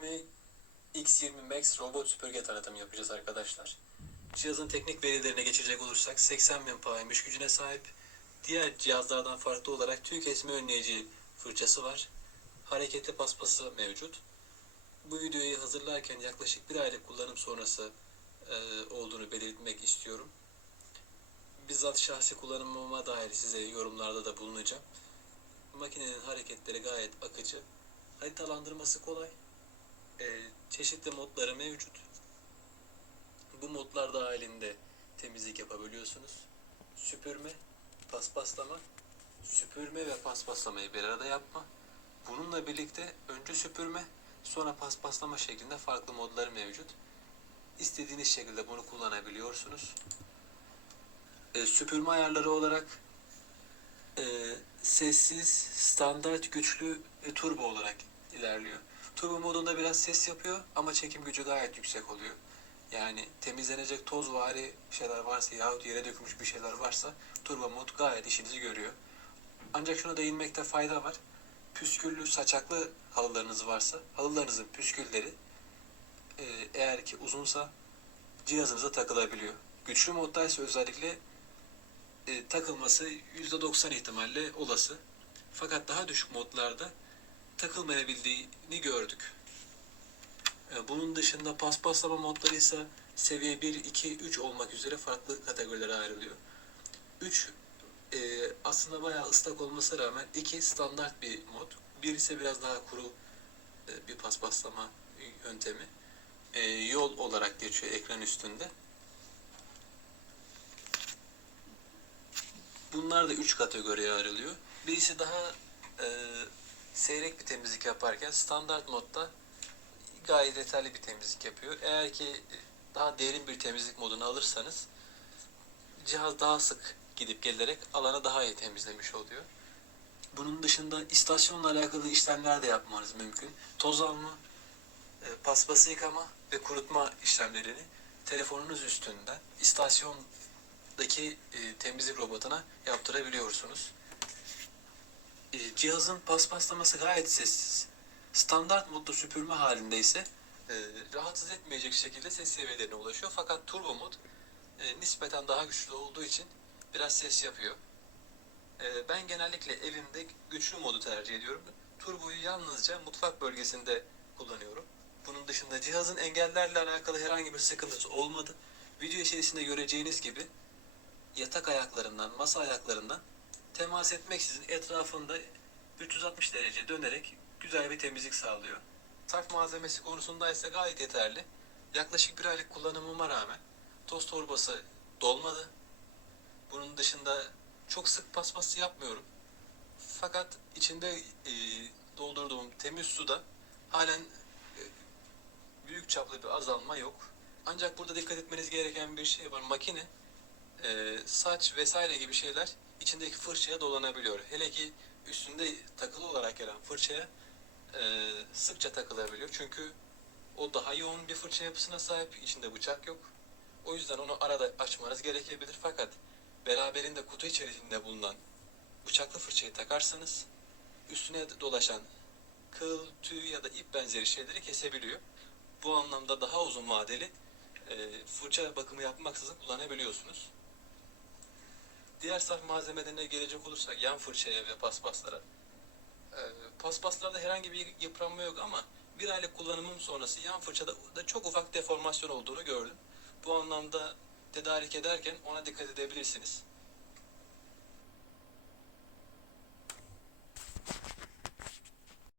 Xiaomi X20 Max robot süpürge tanıtımı yapacağız arkadaşlar. Cihazın teknik verilerine geçecek olursak 80.000 paymış gücüne sahip. Diğer cihazlardan farklı olarak tüy kesme önleyici fırçası var. Hareketli paspası mevcut. Bu videoyu hazırlarken yaklaşık bir aylık kullanım sonrası e, olduğunu belirtmek istiyorum. Bizzat şahsi kullanımıma dair size yorumlarda da bulunacağım. Makinenin hareketleri gayet akıcı. Haritalandırması kolay. Ee, çeşitli modları mevcut. Bu modlar dahilinde temizlik yapabiliyorsunuz. Süpürme, paspaslama, süpürme ve paspaslamayı bir arada yapma. Bununla birlikte önce süpürme, sonra paspaslama şeklinde farklı modları mevcut. İstediğiniz şekilde bunu kullanabiliyorsunuz. Ee, süpürme ayarları olarak e, sessiz, standart, güçlü ve turbo olarak ilerliyor. Turbo modunda biraz ses yapıyor ama çekim gücü gayet yüksek oluyor. Yani temizlenecek toz vari şeyler varsa yahut yere dökülmüş bir şeyler varsa turbo mod gayet işinizi görüyor. Ancak şuna değinmekte fayda var. Püsküllü, saçaklı halılarınız varsa halılarınızın püskülleri e, eğer ki uzunsa cihazınıza takılabiliyor. Güçlü modda ise özellikle e, takılması %90 ihtimalle olası. Fakat daha düşük modlarda takılmayabildiğini gördük. E, bunun dışında paspaslama modları ise seviye 1, 2, 3 olmak üzere farklı kategorilere ayrılıyor. 3 e, aslında bayağı ıslak olmasına rağmen 2 standart bir mod. 1 ise biraz daha kuru e, bir paspaslama yöntemi. E, yol olarak geçiyor ekran üstünde. Bunlar da üç kategoriye ayrılıyor. Birisi daha e, seyrek bir temizlik yaparken standart modda gayet yeterli bir temizlik yapıyor. Eğer ki e, daha derin bir temizlik modunu alırsanız cihaz daha sık gidip gelerek alanı daha iyi temizlemiş oluyor. Bunun dışında istasyonla alakalı işlemler de yapmanız mümkün. Toz alma, e, paspası yıkama ve kurutma işlemlerini telefonunuz üstünden istasyondaki e, temizlik robotuna yaptırabiliyorsunuz. E, cihazın paspaslaması gayet sessiz. Standart modda süpürme halinde ise e, rahatsız etmeyecek şekilde ses seviyelerine ulaşıyor. Fakat turbo mod e, nispeten daha güçlü olduğu için biraz ses yapıyor. E, ben genellikle evimde güçlü modu tercih ediyorum. Turboyu yalnızca mutfak bölgesinde kullanıyorum. Bunun dışında cihazın engellerle alakalı herhangi bir sıkıntısı olmadı. Video içerisinde göreceğiniz gibi yatak ayaklarından, masa ayaklarından temas etmeksizin etrafında 360 derece dönerek güzel bir temizlik sağlıyor. Sarf malzemesi konusunda ise gayet yeterli. Yaklaşık bir aylık kullanımıma rağmen toz torbası dolmadı. Bunun dışında çok sık paspası yapmıyorum. Fakat içinde e, doldurduğum temiz suda halen e, büyük çaplı bir azalma yok. Ancak burada dikkat etmeniz gereken bir şey var. Makine e, saç vesaire gibi şeyler içindeki fırçaya dolanabiliyor. Hele ki üstünde takılı olarak gelen fırçaya e, sıkça takılabiliyor. Çünkü o daha yoğun bir fırça yapısına sahip. İçinde bıçak yok. O yüzden onu arada açmanız gerekebilir. Fakat beraberinde kutu içerisinde bulunan bıçaklı fırçayı takarsanız üstüne dolaşan kıl, tüy ya da ip benzeri şeyleri kesebiliyor. Bu anlamda daha uzun vadeli e, fırça bakımı yapmaksızın kullanabiliyorsunuz. Diğer saf malzemelerine gelecek olursak yan fırçaya ve paspaslara. E, paspaslarda herhangi bir yıpranma yok ama bir aylık kullanımım sonrası yan fırçada da çok ufak deformasyon olduğunu gördüm. Bu anlamda tedarik ederken ona dikkat edebilirsiniz.